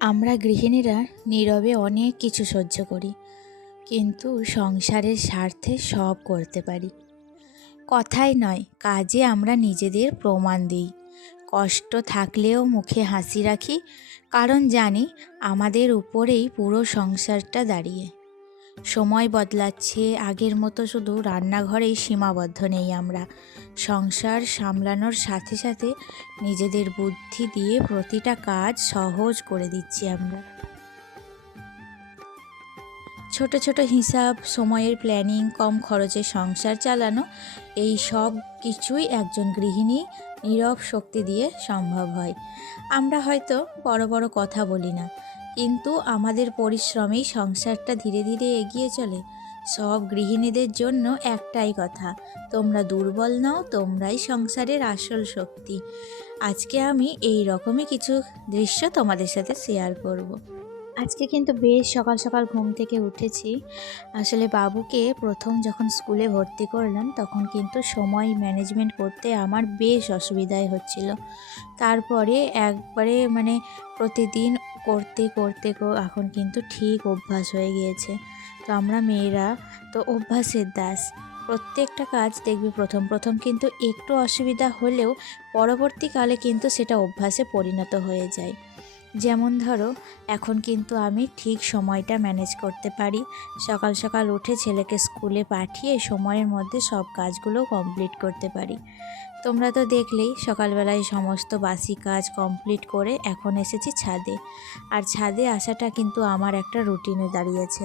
আমরা গৃহিণীরা নীরবে অনেক কিছু সহ্য করি, কিন্তু সংসারের স্বার্থে সব করতে পারি। কথাই নয়, কাজে আমরা নিজেদের প্রমাণ দিই। কষ্ট থাকলেও মুখে হাসি রাখি, কারণ জানি আমাদের উপরেই পুরো সংসারটা দাঁড়িয়ে। সময় বদলাচ্ছে, আগের মতো শুধু রান্নাঘরেই সীমাবদ্ধ নেই আমরা। সংসার সামলানোর সাথে সাথে নিজেদের বুদ্ধি দিয়ে প্রতিটা কাজ সহজ করে দিচ্ছি আমরা। ছোট ছোট হিসাব, সময়ের প্ল্যানিং, কম খরচে সংসার চালানো, এই সব কিছুই একজন গৃহিণী নীরব শক্তি দিয়ে সম্ভব হয়। আমরা হয়তো বড় বড় কথা বলি না, কিন্তু আমাদের পরিশ্রমেই সংসারটা ধীরে ধীরে এগিয়ে চলে। সব গৃহিণীদের জন্য একটাই কথা, তোমরা দুর্বল নও, তোমরাই সংসারের আসল শক্তি। আজকে আমি এই রকমই কিছু দৃশ্য তোমাদের সাথে শেয়ার করব। আজকে কিন্তু বেশ সকাল সকাল ঘুম থেকে উঠেছি। আসলে বাবুকে প্রথম যখন স্কুলে ভর্তি করলাম, তখন কিন্তু সময় ম্যানেজমেন্ট করতে আমার বেশ অসুবিধাই হচ্ছিল। তারপরে একবারে প্রতিদিন করতে করতে এখন কিন্তু ঠিক অভ্যাস হয়ে গিয়েছে। তো আমরা মেয়েরা তো অভ্যাসের দাস। প্রত্যেকটা কাজ দেখবে প্রথম প্রথম কিন্তু একটু অসুবিধা হলেও পরবর্তীকালে কিন্তু সেটা অভ্যাসে পরিণত হয়ে যায়। যেমন ধরো, এখন কিন্তু আমি ঠিক সময়টা ম্যানেজ করতে পারি। সকাল সকাল উঠে ছেলেকে স্কুলে পাঠিয়ে সময়ের মধ্যে সব কাজগুলো কমপ্লিট করতে পারি। তোমরা তো দেখলেই সকালবেলায় সমস্ত বাসি কাজ কমপ্লিট করে এখন এসেছি ছাদে। আর ছাদে আসাটা কিন্তু আমার একটা রুটিনে দাঁড়িয়েছে।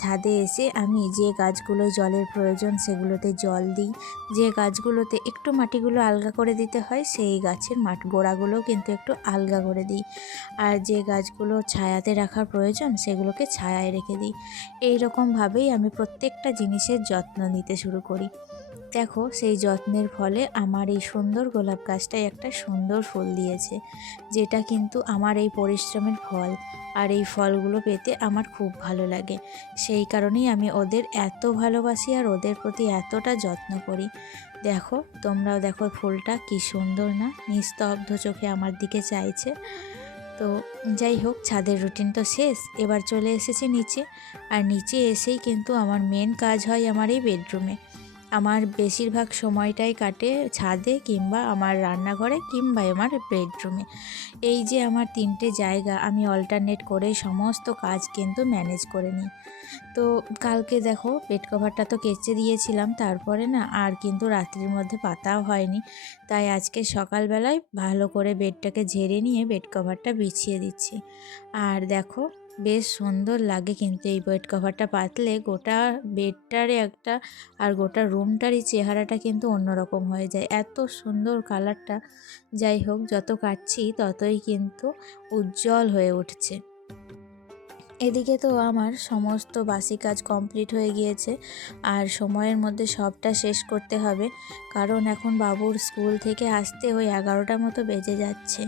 ছাদে এসে আমি যে গাছগুলোয় জলের প্রয়োজন সেগুলোতে জল দিই, যে গাছগুলোতে একটু মাটিগুলো আলগা করে দিতে হয় সেই গাছের গোড়াগুলোও কিন্তু একটু আলগা করে দিই। আর যে গাছগুলো ছায়াতে রাখার প্রয়োজন সেগুলোকে ছায়ায় রেখে দিই। এই রকমভাবেই আমি প্রত্যেকটা জিনিসের যত্ন নিতে শুরু করি। দেখো, সেই যত্নের ফলে আমার এই সুন্দর গোলাপ গাছটায় একটা সুন্দর ফুল দিয়েছে, যেটা কিন্তু আমার এই পরিশ্রমের ফল। আর এই ফলগুলো পেতে আমার খুব ভালো লাগে। সেই কারণেই আমি ওদের এত ভালোবাসি আর ওদের প্রতি এতটা যত্ন করি। দেখো, তোমরাও দেখো ফুলটা কি সুন্দর না, নিস্তব্ধ চোখে আমার দিকে চাইছে। তো যাই হোক, ছাদের রুটিন তো শেষ, এবার চলে এসেছি নিচে। আর নিচে এসেই কিন্তু আমার মেন কাজ হয় আমার এই বেডরুমে। আমার বেশিরভাগ সময়টাই কাটে ছাদে, কিংবা আমার রান্নাঘরে, কিংবা আমার বেডরুমে। এই যে আমার তিনটে জায়গা, আমি অল্টারনেট করে সমস্ত কাজ কিন্তু ম্যানেজ করে নিই। তো কালকে দেখো, বেড কভারটা তো কেচে দিয়েছিলাম, তারপরে না আর কিন্তু রাত্রির মধ্যে পাতাও হয়নি। তাই আজকে সকালবেলায় ভালো করে বেডটাকে ঝেড়ে নিয়ে বেড কভারটা বিছিয়ে দিচ্ছি। আর দেখো, বেশ সুন্দর লাগে কিন্তু এই বেড কভারটা পাতলে গোটা বেডটারে একটা, আর গোটা রুমটারই চেহারাটা কিন্তু অন্যরকম হয়ে যায়, এত সুন্দর কালারটা। যাই হোক, যত কাটছি ততই কিন্তু উজ্জ্বল হয়ে উঠছে। এদিকে তো আমার সমস্ত বাসি কাজ কমপ্লিট হয়ে গিয়েছে, আর সময়ের মধ্যে সবটা শেষ করতে হবে, কারণ এখন বাবুর স্কুল থেকে আসতে ওই 11টার মতো বেজে যাচ্ছে।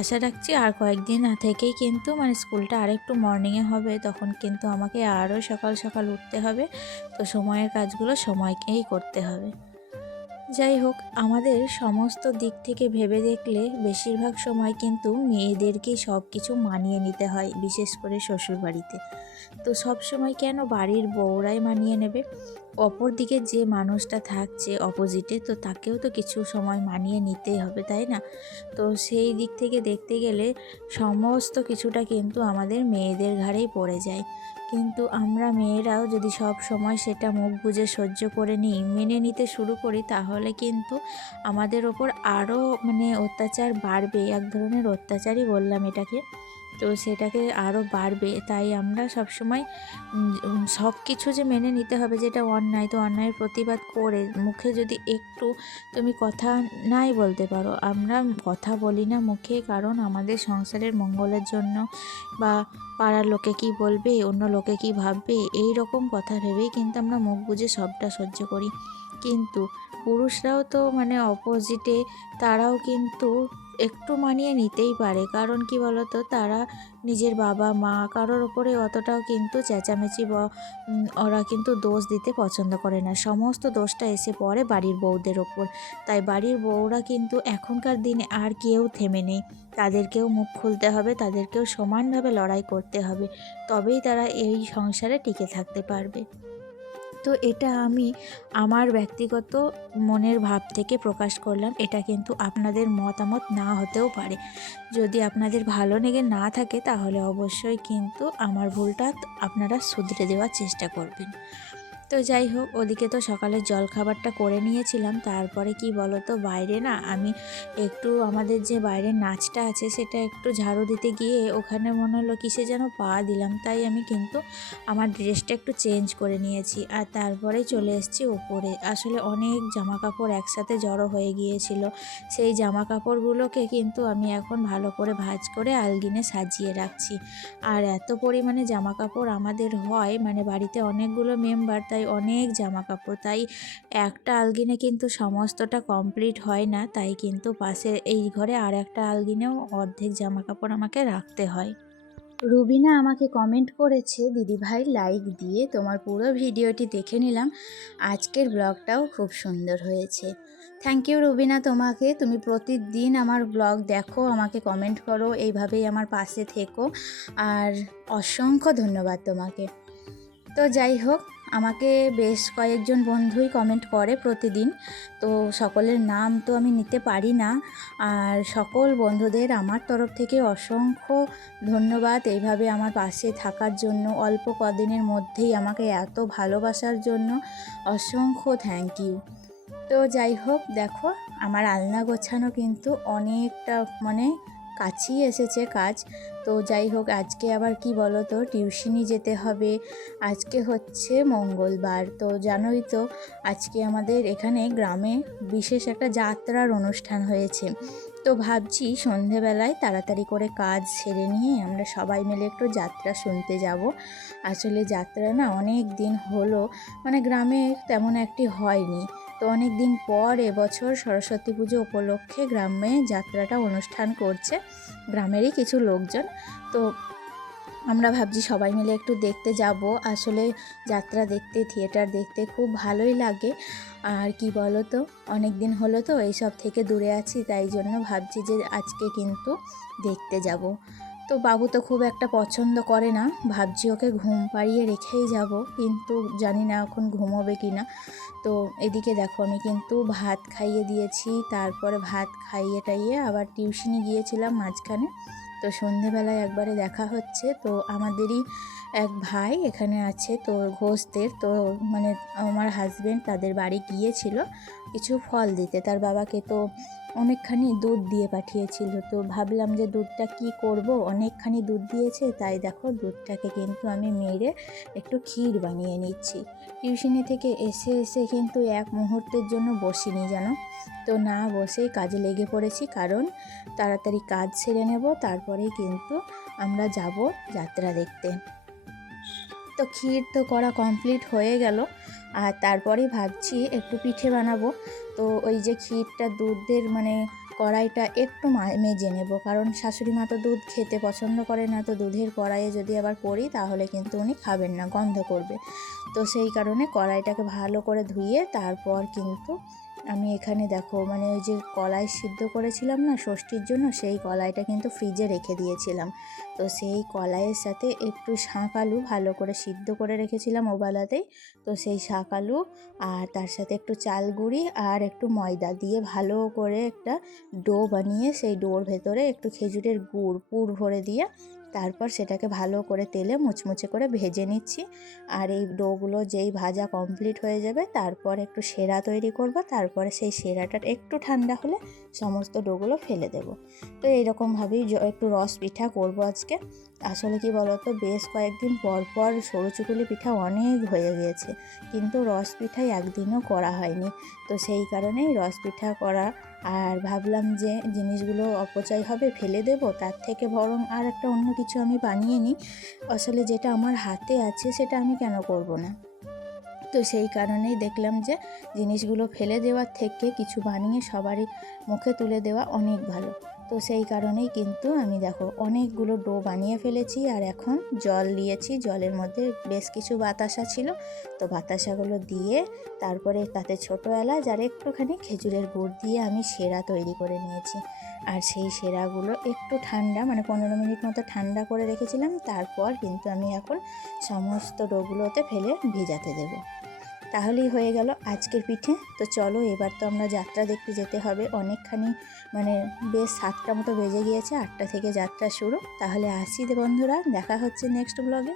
আশা রাখছি আর কয়েকদিন থেকেই কিন্তু স্কুলটা আরেকটু মর্নিংয়ে হবে, তখন কিন্তু আমাকে আরও সকাল সকাল উঠতে হবে। তো সময়ের কাজগুলো সময়কেই করতে হবে। যাই হোক, আমাদের সমস্ত দিক থেকে ভেবে দেখলে বেশিরভাগ সময় কিন্তু মেয়েদেরকেই সব কিছু মানিয়ে নিতে হয়, বিশেষ করে শ্বশুরবাড়িতে। তো সব সময় কেন বাড়ির বউরাই মানিয়ে নেবে? অপর দিকে যে মানুষটা থাকছে অপোজিটে, তো তাকেও তো কিছু সময় মানিয়ে নিতেই হবে, তাই না? তো সেই দিক থেকে দেখতে গেলে সমস্ত কিছুটা কিন্তু আমাদের মেয়েদের ঘাড়েই পড়ে যায়। কিন্তু আমরা মেয়েরাও যদি সব সময় সেটা মুখ বুজে সহ্য করে নিই, মেনে নিতে শুরু করি, তাহলে কিন্তু আমাদের ওপর আরও অত্যাচার বাড়বে। এক ধরনের অত্যাচারই বললাম এটাকে। তো সেটাকে আরও বাড়বে। তাই আমরা সবসময় সব কিছু যে মেনে নিতে হবে, যেটা অন্যায়, তো অন্যায়ের প্রতিবাদ করে মুখে যদি একটু তুমি কথা নাই বলতে পারো। আমরা কথা বলি না মুখে, কারণ আমাদের সংসারের মঙ্গলের জন্য, বা পাড়ার লোকে কি বলবে, অন্য লোকে কি ভাববে, এই রকম কথা ভেবেই কিন্তু আমরা মুখ বুজে সবটা সহ্য করি। কিন্তু পুরুষরাও তো অপোজিটে, তারাও কিন্তু একটু মানিয়ে নিতেই পারে, কারণ কি বলতো তারা নিজের বাবা মা কারোর ওপরে অতটাও কিন্তু চেঁচামেচি ওরা কিন্তু দোষ দিতে পছন্দ করে না, সমস্ত দোষটা এসে পড়ে বাড়ির বউদের ওপর। তাই বাড়ির বউরা কিন্তু এখনকার দিনে আর কেউ থেমে নেই, তাদেরকেও মুখ খুলতে হবে, তাদেরকেও সমানভাবে লড়াই করতে হবে, তবেই তারা এই সংসারে টিকে থাকতে পারবে। তো এটা আমি আমার ব্যক্তিগত মনের ভাব থেকে প্রকাশ করলাম, এটা কিন্তু আপনাদের মতামত না হতেও পারে। যদি আপনাদের ভালো লেগে না থাকে তাহলে অবশ্যই কিন্তু আমার ভুলটা আপনারা শুধরে দেওয়ার চেষ্টা করবেন। তো যাই হোক, ওদিকে তো সকালের জলখাবারটা করে নিয়েছিলাম। তারপরে কি বলো তো, বাইরে না আমি একটু আমাদের যে বাইরের নাচটা আছে সেটা একটু ঝাড়ু দিতে গিয়ে ওখানে মনে হলো কিসে যেন পা দিলাম, তাই আমি কিন্তু আমার ড্রেসটা একটু চেঞ্জ করে নিয়েছি আর তারপরে চলে এসেছি ওপরে। আসলে অনেক জামা কাপড় একসাথে জড়ো হয়ে গিয়েছিল, সেই জামা কাপড়গুলোকে কিন্তু আমি এখন ভালো করে ভাঁজ করে আলগিনে সাজিয়ে রাখছি। আর এত পরিমাণে জামা কাপড় আমাদের হয়, মানে বাড়িতে অনেকগুলো মেম্বার, তাই অনেক জামা কাপড়, তাই একটা আলগিনে কিন্তু সমস্তটা কমপ্লিট হয় না, তাই কিন্তু পাশের এই ঘরে আর একটা আলগিনেও অর্ধেক জামা কাপড় আমাকে রাখতে হয়। রুবিনা আমাকে কমেন্ট করেছে, দিদিভাই লাইক দিয়ে তোমার পুরো ভিডিওটি দেখে নিলাম, আজকের ব্লগটাও খুব সুন্দর হয়েছে। থ্যাংক ইউ রুবিনা তোমাকে, তুমি প্রতিদিন আমার ব্লগ দেখো, আমাকে কমেন্ট করো, এইভাবেই আমার পাশে থেকো, আর অসংখ্য ধন্যবাদ তোমাকে। তো যাই হোক, আমাকে বেশ কয়েকজন বন্ধুই কমেন্ট করে প্রতিদিন, তো সকলের নাম তো আমি নিতে পারি না, আর সকল বন্ধুদের আমার তরফ থেকে অসংখ্য ধন্যবাদ এইভাবে আমার পাশে থাকার জন্য, অল্প কদিনের মধ্যেই আমাকে এত ভালোবাসার জন্য অসংখ্য থ্যাংক ইউ। তো যাই হোক, দেখো আমার আলনা গোছানো কিন্তু অনেকটা মানে কাছেই এসেছে কাজ। তো যাই হোক, আজকে আবার কি বলো তো, টিউশনি যেতে হবে। আজকে হচ্ছে মঙ্গলবার, তো জানোই তো আজকে আমাদের এখানে গ্রামে বিশেষ একটা যাত্রার অনুষ্ঠান হয়েছে। তো ভাবছি সন্ধেবেলায় তাড়াতাড়ি করে কাজ সেরে নিয়ে আমরা সবাই মিলে একটু যাত্রা শুনতে যাব। আসলে যাত্রা না অনেক দিন হলো, মানে গ্রামে তেমন একটি হয়নি, তো অনেক দিন পর এবছর সরস্বতী পুজো উপলক্ষে গ্রামে যাত্রাটা অনুষ্ঠান করছে গ্রামেরই কিছু লোকজন। তো আমরা ভাবছি সবাই মিলে একটু দেখতে যাব। আসলে যাত্রা দেখতে, থিয়েটার দেখতে খুব ভালোই লাগে। আর কি বলো তো, অনেক দিন হলো তো এইসব থেকে দূরে আছি, তাই জন্য ভাবছি যে আজকে কিন্তু দেখতে যাব। তো বাবু তো খুব একটা পছন্দ করে না, ভাবছি ওকে ঘুম পাড়িয়ে রেখেই যাব, কিন্তু জানি না এখন ঘুমোবে কি না। তো এদিকে দেখো আমি কিন্তু ভাত খাইয়ে দিয়েছি, তারপরে ভাত খাইয়ে টাইয়ে আবার টিউশনি গিয়েছিলাম মাঝখানে। তো সন্ধেবেলায় একবারে দেখা হচ্ছে, তো আমাদেরই এক ভাই এখানে আছে, তো ঘোষদের, তো মানে আমার হাজবেন্ড তাদের বাড়ি গিয়েছিল কিছু ফল দিতে, তার বাবাকে তো অনেকখানি দুধ দিয়ে পাঠিয়েছিল। তো ভাবলাম যে দুধটা কি করব, অনেকখানি দুধ দিয়েছে, তাই দেখো দুধটাকে কিন্তু আমি মেরে একটু ক্ষীর বানিয়ে নিচ্ছি। টিউশনি থেকে এসে এসে কিন্তু এক মুহূর্তের জন্য বসিনি জানো, তো না বসেই কাজে লেগে পড়েছি, কারণ তাড়াতাড়ি কাজ সেরে নেব, তারপরেই কিন্তু আমরা যাব যাত্রা দেখতে। তো ক্ষীর তো করা কমপ্লিট হয়ে গেল, আর তারপরেই ভাবছি একটু পিঠে বানাবো। তো ওই যে ক্ষীরটা দুধের মানে কড়াইটা একটু মেজে নেব, কারণ শাশুড়ি মা তো দুধ খেতে পছন্দ করে না, তো দুধের কড়াইয়ে যদি আবার করি তাহলে কিন্তু উনি খাবেন না, গন্ধ করবে। তো সেই কারণে কড়াইটাকে ভালো করে ধুয়ে তারপর কিন্তু আমি এখানে দেখো মানে ওই যে কলাই সিদ্ধ করেছিলাম না ষষ্ঠীর জন্য, সেই কলাইটা কিন্তু ফ্রিজে রেখে দিয়েছিলাম। তো সেই কলাইয়ের সাথে একটু শাঁক আলু ভালো করে সিদ্ধ করে রেখেছিলাম ওবেলাতেই, তো সেই শাঁক আলু আর তার সাথে একটু চাল গুঁড়ি আর একটু ময়দা দিয়ে ভালো করে একটা ডো বানিয়ে সেই ডোর ভেতরে একটু খেজুরের পুর ভরে দিয়ে তারপর সেটাকে ভালো করে তেলে মুচমুচে করে ভেজে নিচ্ছি। আর এই ডোগুলো যেই ভাজা কমপ্লিট হয়ে যাবে তারপর একটু সেরা তৈরি করব, তারপরে সেই সেরাটার একটু ঠান্ডা হলে সমস্ত ডোগুলো ফেলে দেব। তো এইরকমভাবেই একটু রস পিঠা করব আজকে। আসলে কি বলতো, বেশ কয়েকদিন পর পর সরু চুকুলি পিঠা অনেক হয়ে গিয়েছে, কিন্তু রস পিঠাই একদিনও করা হয়নি। তো সেই কারণেই রস পিঠা করা, আর ভাবলাম যে জিনিসগুলো অপচয় হবে ফেলে দেব, তার থেকে বরং আর একটা অন্য কিছু আমি বানিয়ে নিই। আসলে যেটা আমার হাতে আছে সেটা আমি কেন করব না। তো সেই কারণেই দেখলাম যে জিনিসগুলো ফেলে দেওয়ার থেকে কিছু বানিয়ে সবারই মুখে তুলে দেওয়া অনেক ভালো। তো তো সেই কারণেই কিন্তু আমি দেখো অনেকগুলো ডো বানিয়ে ফেলেছি। আর এখন জল দিয়েছি, জলের মধ্যে বেশ কিছু বাতাসা ছিল, তো বাতাসাগুলো দিয়ে তারপরে তাতে ছোটো এলাচ আর একটুখানি খেজুরের গুড় দিয়ে আমি সেরা তৈরি করে নিয়েছি। আর সেই সেরাগুলো একটু ঠান্ডা, মানে 15 মিনিট মতো ঠান্ডা করে রেখেছিলাম। তারপর কিন্তু আমি এখন সমস্ত ডোগুলোতে ফেলে ভিজাতে দেবো। তাহলেই হয়ে গেল আজকের পিঠে। তো চলো এবার তো আমরা যাত্রা দেখতে যেতে হবে অনেকখানি, মানে বেশ 7টা মতো বেজে গিয়েছে, 8টা থেকে যাত্রা শুরু। তাহলে আসি বন্ধুরা, দেখা হচ্ছে নেক্সট ব্লগে।